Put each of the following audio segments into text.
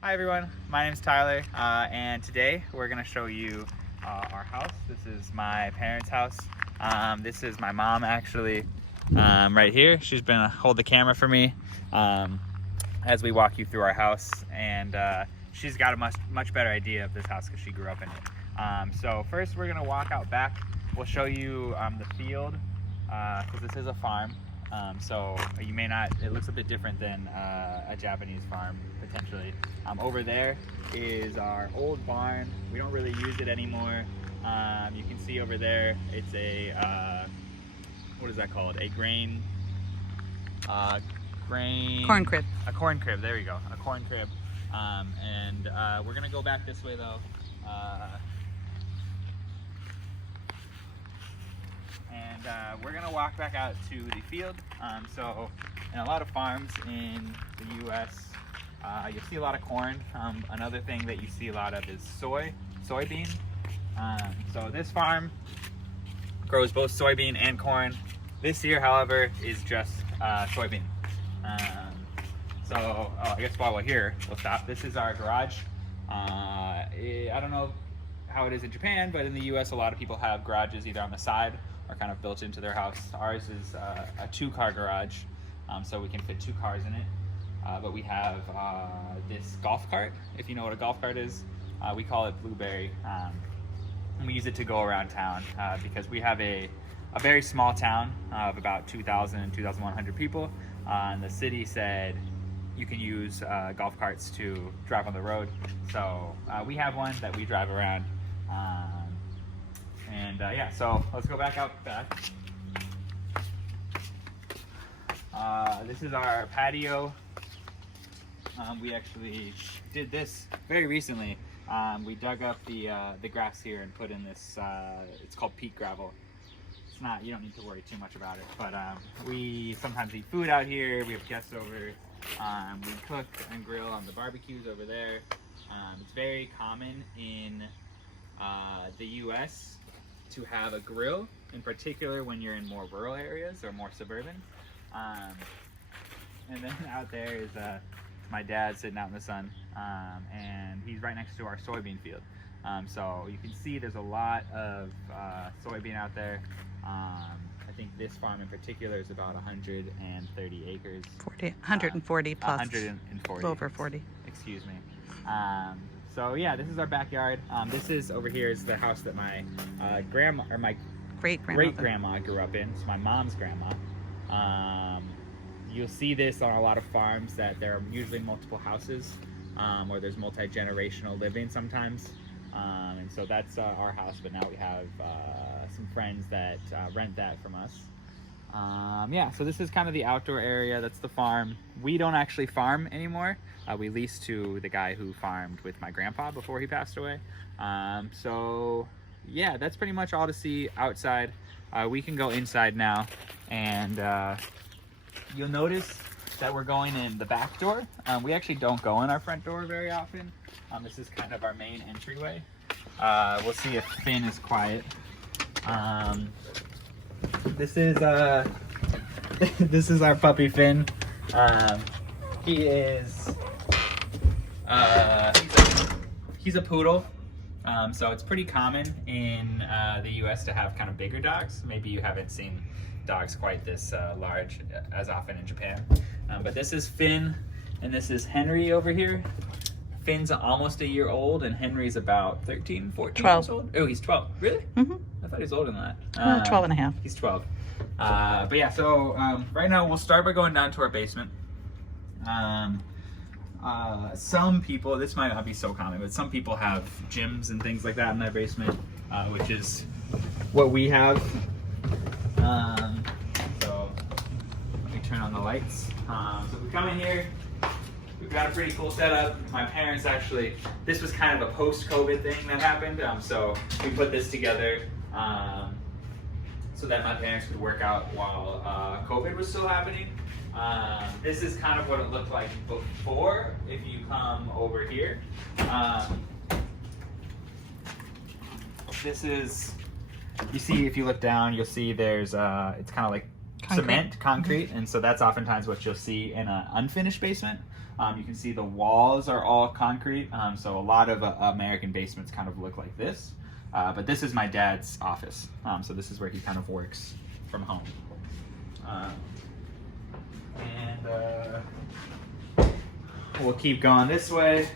Hi everyone, my name is Tyler, and today we're going to show you our house. This is my parents' house. This is my mom actually, right here. She's been hold the camera for me as we walk you through our house, and she's got a much better idea of this house because she grew up in it. So first we're going to walk out back. We'll show you the field because this is a farm. So you may not, it looks a bit different than a Japanese farm potentially. Over there is our old barn. We don't really use it anymore. You can see over there, it's a, what is that called? A Corn crib. A corn crib, there you go, a corn crib. We're gonna go back this way though. We're gonna walk back out to the field. So in a lot of farms in the US, you'll see a lot of corn. Another thing that you see a lot of is soybean. So this farm grows both soybean and corn. This year, however, is just soybean. I guess while we're here, we'll stop. This is our garage. I don't know how it is in Japan, but in the US, a lot of people have garages either on the side or kind of built into their house. Ours is a 2-car garage, so we can fit 2 cars in it. But we have this golf cart, if you know what a golf cart is. We call it Blueberry. And we use it to go around town because we have a very small town of about 2,100 people. And the city said you can use golf carts to drive on the road. So we have one that we drive around. Yeah, so let's go back out back. This is our patio. We actually did this very recently. We dug up the grass here and put in this, it's called peat gravel. It's not, you don't need to worry too much about it, but we sometimes eat food out here. We have guests over. We cook and grill on the barbecues over there. It's very common in the US to have a grill, in particular when you're in more rural areas or more suburban. And then out there is my dad sitting out in the sun, and he's right next to our soybean field. So you can see there's a lot of soybean out there. I think this farm in particular is about 130 acres. 140 plus. 140. Over 40. Excuse me. So yeah, this is our backyard. This is over here is the house that my grandma or my great grandma grew up in. It's my mom's grandma. You'll see this on a lot of farms that there are usually multiple houses, or there's multi-generational living sometimes. And so that's our house, but now we have some friends that rent that from us. Yeah, so this is kind of the outdoor area. That's the farm. We don't actually farm anymore. We lease to the guy who farmed with my grandpa before he passed away. So yeah, that's pretty much all to see outside. We can go inside now, and you'll notice that we're going in the back door. We actually don't go in our front door very often. This is kind of our main entryway. We'll see if Finn is quiet. This is this is our puppy Finn. He is he's a poodle. So it's pretty common in the US to have kind of bigger dogs. Maybe you haven't seen dogs quite this large as often in Japan. But this is Finn, and this is Henry over here. Finn's almost a year old, and Henry's about 13, 14 years old. Oh, he's 12. Really? Mm-hmm. I thought he was older than that. 12 and a half. He's 12. But yeah, so right now we'll start by going down to our basement. Some people, this might not be so common, but some people have gyms and things like that in their basement, which is what we have. So let me turn on the lights. So we come in here, we've got a pretty cool setup. My parents actually, this was kind of a post-COVID thing that happened, so we put this together so that my parents could work out while COVID was still happening. This is kind of what it looked like before if you come over here. This is, you see, if you look down, you'll see there's, it's kind of like concrete. And so that's oftentimes what you'll see in an unfinished basement. You can see the walls are all concrete, so a lot of American basements kind of look like this. But this is my dad's office, so this is where he kind of works from home. We'll keep going this way.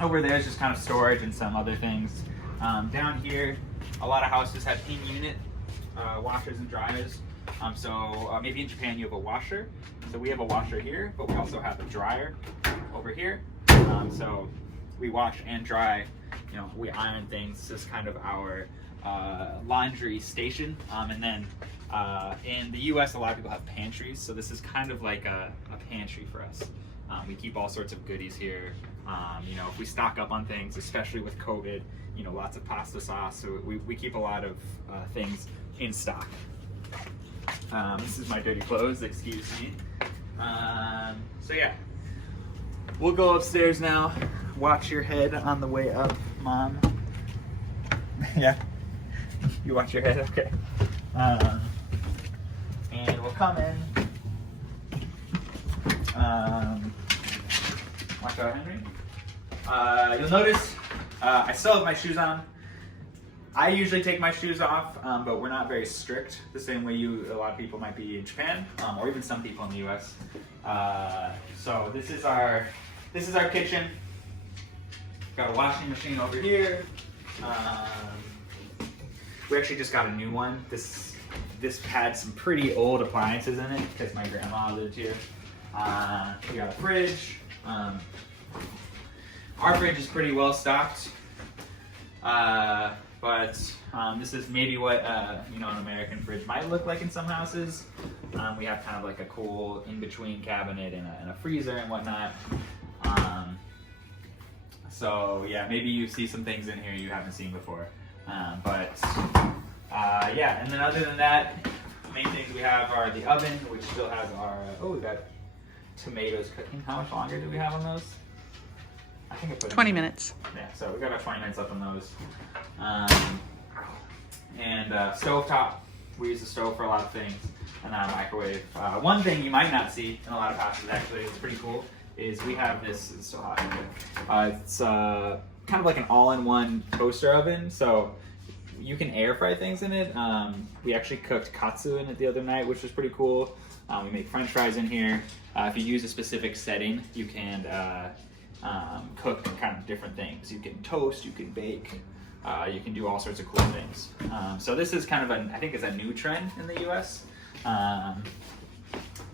Over there is just kind of storage and some other things. Down here, a lot of houses have in-unit washers and dryers. Maybe in Japan you have a washer. So we have a washer here, but we also have a dryer over here. So we wash and dry, we iron things. This is kind of our laundry station. And then in the US, a lot of people have pantries. So this is kind of like a pantry for us. We keep all sorts of goodies here. If we stock up on things, especially with COVID, lots of pasta sauce. So we keep a lot of things in stock. This is my dirty clothes, excuse me. We'll go upstairs now. Watch your head on the way up, Mom. Yeah, you watch your head, okay. And we'll come in. Watch out, Henry. You'll notice I still have my shoes on. I usually take my shoes off, but we're not very strict, the same way a lot of people might be in Japan, or even some people in the US. So this is our kitchen. Got a washing machine over here. We actually just got a new one. This had some pretty old appliances in it because my grandma lived here. We got a fridge. Our fridge is pretty well stocked. But this is maybe what an American fridge might look like in some houses. We have kind of like a cool in-between cabinet and a freezer and whatnot. Maybe you see some things in here you haven't seen before. And then other than that, the main things we have are the oven, which still has we got tomatoes cooking. How much longer do we have on those? I think I put 20 minutes. Yeah, so we got about 20 minutes left on those. Stove top. We use the stove for a lot of things, and then a microwave. One thing you might not see in a lot of houses, actually, it's pretty cool, is we have this. It's so hot. It's kind of like an all-in-one toaster oven, so you can air fry things in it. We actually cooked katsu in it the other night, which was pretty cool. We make French fries in here. If you use a specific setting, you can cook kind of different things. You can toast, you can bake, you can do all sorts of cool things. So this is kind of I think it's a new trend in the US.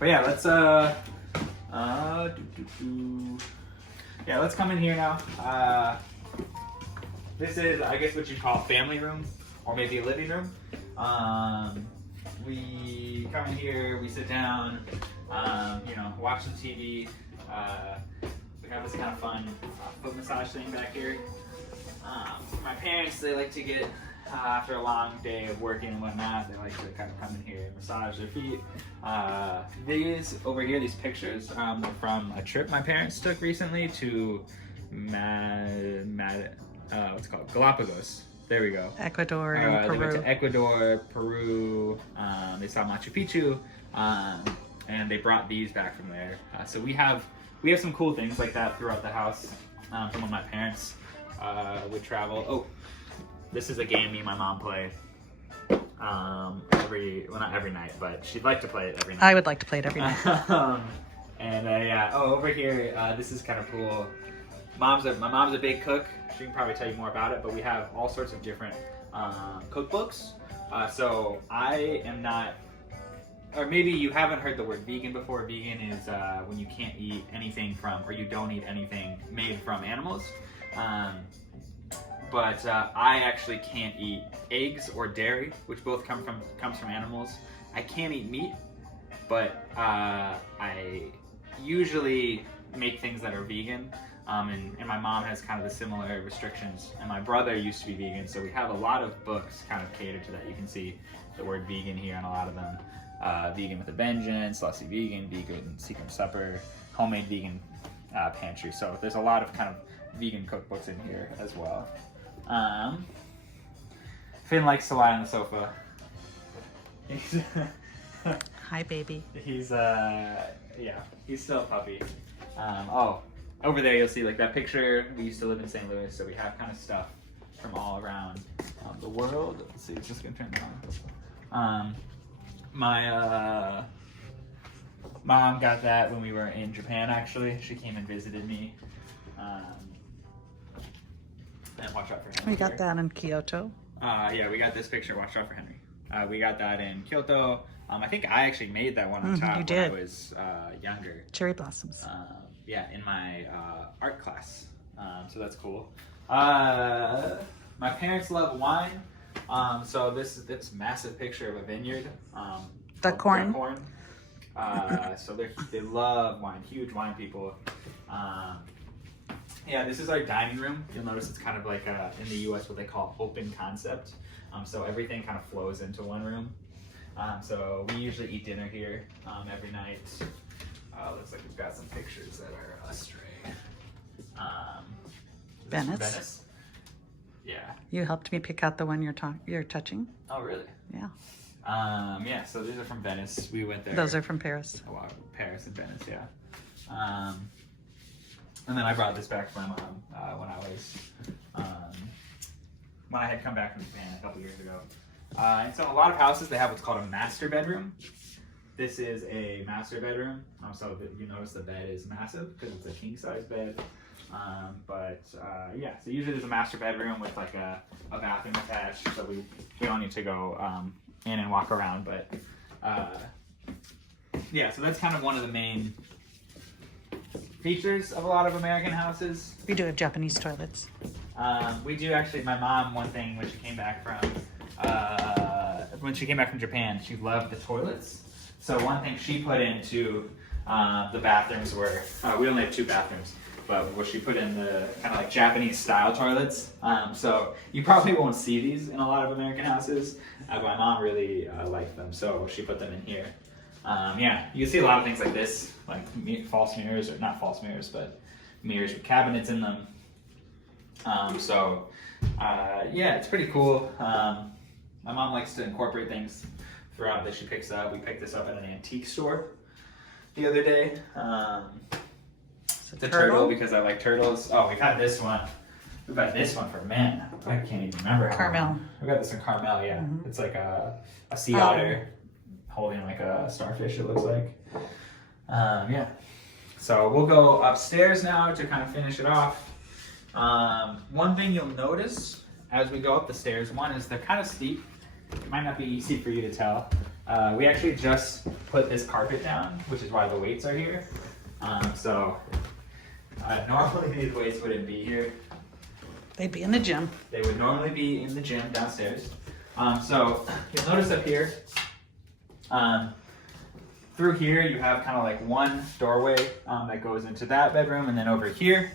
Let's let's come in here now. This is, I guess, what you'd call a family room, or maybe a living room. We come in here, we sit down, watch some TV. We have this kind of fun foot massage thing back here. My parents, they like to get, after a long day of working and whatnot, they like to kind of come in here and massage their feet. These over here, these pictures, are from a trip my parents took recently to what's it called? Galapagos. There we go. Ecuador and Peru. They went to Ecuador, Peru. They saw Machu Picchu, and they brought these back from there. So we have some cool things like that throughout the house. Some of my parents would travel. Oh, this is a game me and my mom play. Not every night, but she'd like to play it every night. I would like to play it every night. Over here, this is kind of cool. My mom's a big cook. She can probably tell you more about it, but we have all sorts of different cookbooks. So I am not, or maybe you haven't heard the word vegan before. Vegan is when you can't eat anything from, or you don't eat anything made from animals. But I actually can't eat eggs or dairy, which both comes from animals. I can't eat meat, but I usually make things that are vegan. And my mom has kind of the similar restrictions. And my brother used to be vegan, so we have a lot of books kind of catered to that. You can see the word vegan here on a lot of them. Vegan with a Vengeance, Lusty Vegan, Vegan Secret Supper, Homemade Vegan Pantry. So there's a lot of kind of vegan cookbooks in here as well. Finn likes to lie on the sofa. Hi, baby. He's he's still a puppy. Oh, over there you'll see like that picture. We used to live in St. Louis, so we have kind of stuff from all around the world. Let's see, it's just gonna turn on. My mom got that when we were in Japan. Actually, she came and visited me. And watch out for Henry. We got that in Kyoto. Yeah, we got this picture. Watch out for Henry. We got that in Kyoto. I think I actually made that one on top you when did. I was younger. Cherry blossoms. Yeah, in my art class. So that's cool. My parents love wine. So this massive picture of a vineyard. The corn. So they love wine. Huge wine people. Yeah, this is our dining room. You'll notice it's kind of like in the U.S. what they call open concept. So everything kind of flows into one room. So we usually eat dinner here every night. Looks like we've got some pictures that are astray. Venice. Yeah. You helped me pick out the one you're touching. Oh, really? Yeah. Yeah, so these are from Venice. We went there. Those are from Paris. Oh, wow. Paris and Venice, yeah. And then I brought this back for my mom when I was, when I had come back from Japan a couple years ago. And so a lot of houses, they have what's called a master bedroom. This is a master bedroom. So you notice the bed is massive because it's a king size bed. Yeah, so usually there's a master bedroom with like a bathroom attached. So we don't need to go in and walk around, but yeah, so that's kind of one of the main features of a lot of American houses. We do have Japanese toilets. We do actually. My mom, one thing when she came back from Japan, she loved the toilets. So one thing she put into the bathrooms were we only have 2 bathrooms, but where she put in the kind of like Japanese style toilets. So you probably won't see these in a lot of American houses. But my mom really liked them, so she put them in here. Yeah, you can see a lot of things like this, like false mirrors, or not false mirrors, but mirrors with cabinets in them. Yeah, it's pretty cool. My mom likes to incorporate things throughout that she picks up. We picked this up at an antique store the other day. It's a turtle because I like turtles. Oh, we've had this one. We've had this one for men. I can't even remember. Carmel. We got this in Carmel, yeah. Mm-hmm. It's like a sea otter holding like a starfish, it looks like. Yeah. So we'll go upstairs now to kind of finish it off. One thing you'll notice as we go up the stairs, one is they're kind of steep. It might not be easy for you to tell. We actually just put this carpet down, which is why the weights are here. Normally these weights wouldn't be here. They'd be in the gym. They would normally be in the gym downstairs. So you'll notice up here, through here you have kind of like one doorway that goes into that bedroom, and then over here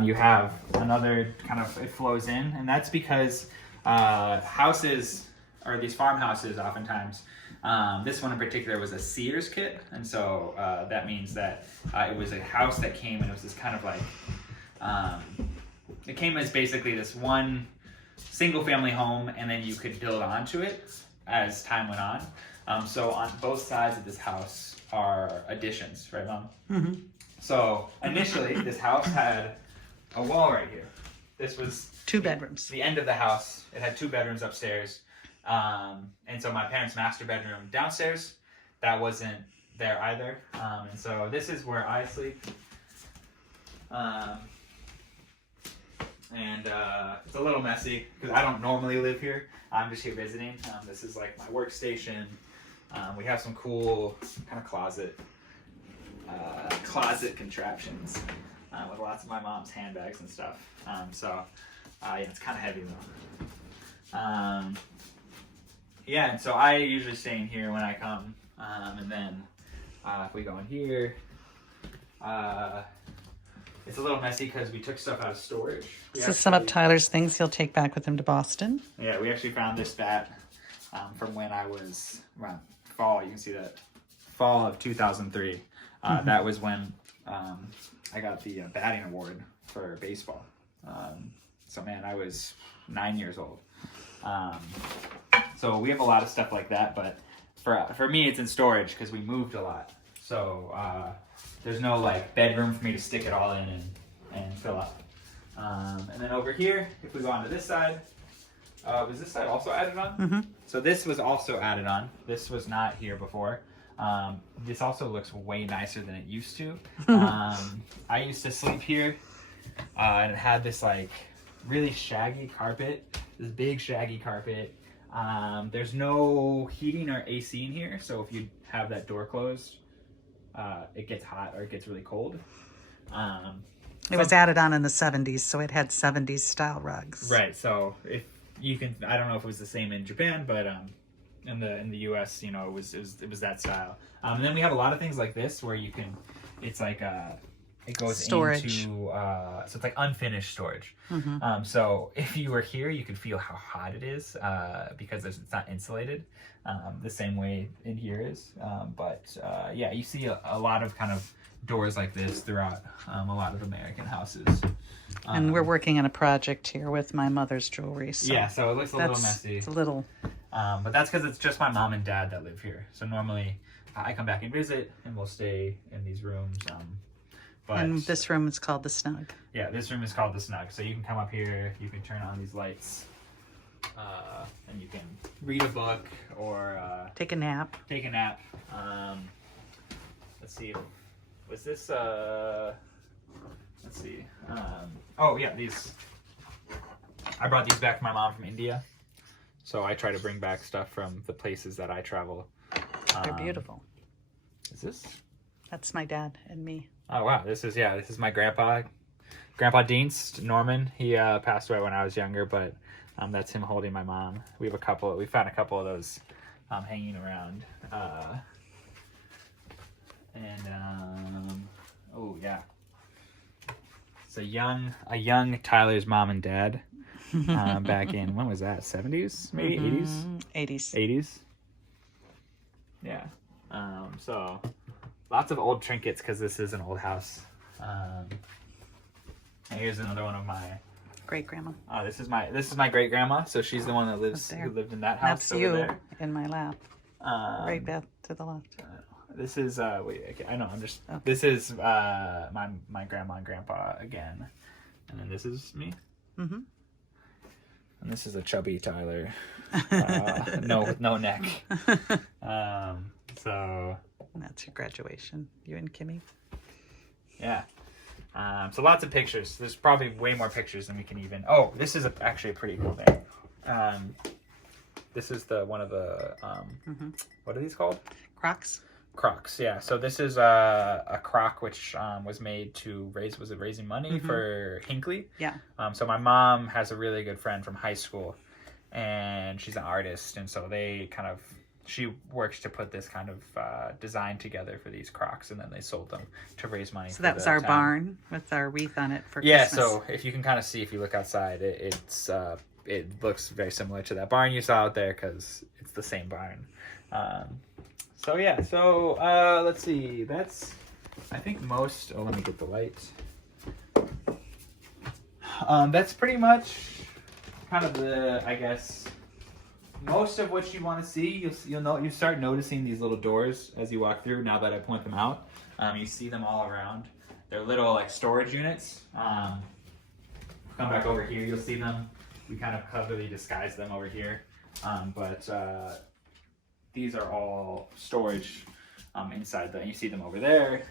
you have another kind of, it flows in, and that's because houses, or these farmhouses oftentimes, this one in particular was a Sears kit, and so that means that it was a house that came, and it was this kind of like, it came as basically this one single family home, and then you could build onto it as time went on. So on both sides of this house are additions, right, Mom? Mm-hmm. So initially, this house had a wall right here. This was 2 bedrooms. the end of the house. It had 2 bedrooms upstairs. And so my parents' master bedroom downstairs, that wasn't there either. And so this is where I sleep. It's a little messy because I don't normally live here. I'm just here visiting. This is like my workstation. We have some cool kind of closet contraptions with lots of my mom's handbags and stuff. Yeah, it's kind of heavy though. Yeah, and so I usually stay in here when I come, and then if we go in here, it's a little messy because we took stuff out of storage. This is some of Tyler's things he'll take back with him to Boston. Yeah, we actually found this bat from when I was around fall. You can see that fall of 2003. That was when I got the batting award for baseball. So man, I was 9 years old. So we have a lot of stuff like that, but for me, it's in storage because we moved a lot. So there's no like bedroom for me to stick it all in and fill up. And then over here, if we go onto this side, was this side also added on? Mm-hmm. So this was also added on. This was not here before. This also looks way nicer than it used to. I used to sleep here, and it had this like really shaggy carpet, this big shaggy carpet. There's no heating or AC in here, so if you have that door closed, it gets hot or it gets really cold. It was added on in the 70s, so it had 70s style rugs. Right. So if you can, I don't know if it was the same in Japan, but in the U.S., you know, it was that style. And then we have a lot of things like this where you can, it's like it goes storage. into so it's like unfinished storage. Mm-hmm. So if you were here, you could feel how hot it is because it's not insulated the same way in here is. But yeah, you see a lot of kind of doors like this throughout a lot of American houses. And we're working on a project here with my mother's jewelry. So yeah, so it looks a little messy. It's a little. But that's because it's just my mom and dad that live here. So normally I come back and visit, and we'll stay in these rooms. And this room is called the Snug. Yeah, this room is called the Snug. So you can come up here, you can turn on these lights, and you can read a book or Take a nap. take a nap. Let's see, was this? Let's see. Oh yeah, these. I brought these back to my mom from India, so I try to bring back stuff from the places that I travel. They're beautiful. Is this? That's my dad and me. Oh wow, this is my grandpa, Dienst Norman. He passed away when I was younger, but that's him holding my mom. We found a couple of those hanging around, and oh yeah, it's a young Tyler's mom and dad back in, when was that? 70s, maybe 80s, 80s. Yeah, so. Lots of old trinkets because this is an old house. And here's another one of my great grandma. This is my great grandma. So she's the one that who lived in that house. That's over you there. In my lap. Right back to the left. This is wait. I know. I'm just. Okay. This is my grandma and grandpa again, and then this is me. Mm-hmm. And this is a chubby Tyler. No neck. So. And that's your graduation, you and Kimmy. Yeah. So lots of pictures. There's probably way more pictures than we can even. Oh, this is actually a pretty cool thing. This is one of the what are these called? Crocs. Crocs. Yeah. So this is a croc which was made to raising money for Hinckley. Yeah. So my mom has a really good friend from high school, and she's an artist, and so she works to put this kind of design together for these Crocs, and then they sold them to raise money. So that was our barn with our wreath on it for Christmas. Christmas. So if you can kind of see, if you look outside, it looks very similar to that barn you saw out there because it's the same barn. So yeah, so let's see. That's, I think most. Oh, let me get the light. That's pretty much kind of the, I guess, most of what you want to see. You start noticing these little doors as you walk through. Now that I point them out, you see them all around. They're little like storage units. Come back over here, you'll see them. We kind of cleverly disguise them over here, but these are all storage inside. You see them over there.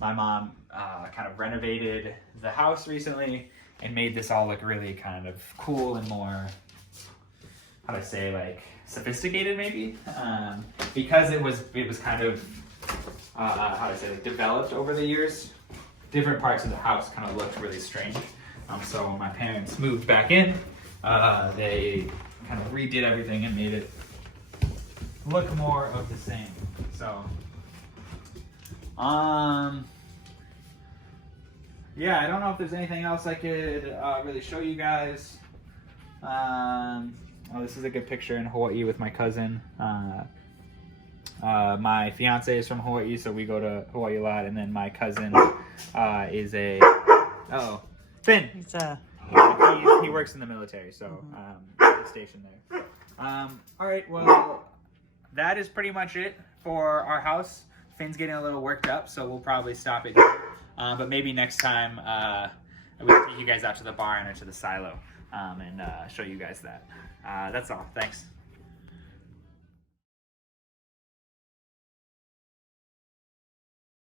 My mom kind of renovated the house recently and made this all look really kind of cool and more, how do I say, like sophisticated maybe, because it was kind of how do I say, like developed over the years. Different parts of the house kind of looked really strange. So when my parents moved back in, they kind of redid everything and made it look more of the same. So yeah, I don't know if there's anything else I could really show you guys. Oh, this is a good picture in Hawaii with my cousin. My fiance is from Hawaii, so we go to Hawaii a lot. And then my cousin is a... Uh-oh. Finn! He works in the military, so he's stationed there. All right, well, that is pretty much it for our house. Finn's getting a little worked up, so we'll probably stop it here. But maybe next time we can take you guys out to the barn or to the silo and show you guys that. That's all. Thanks.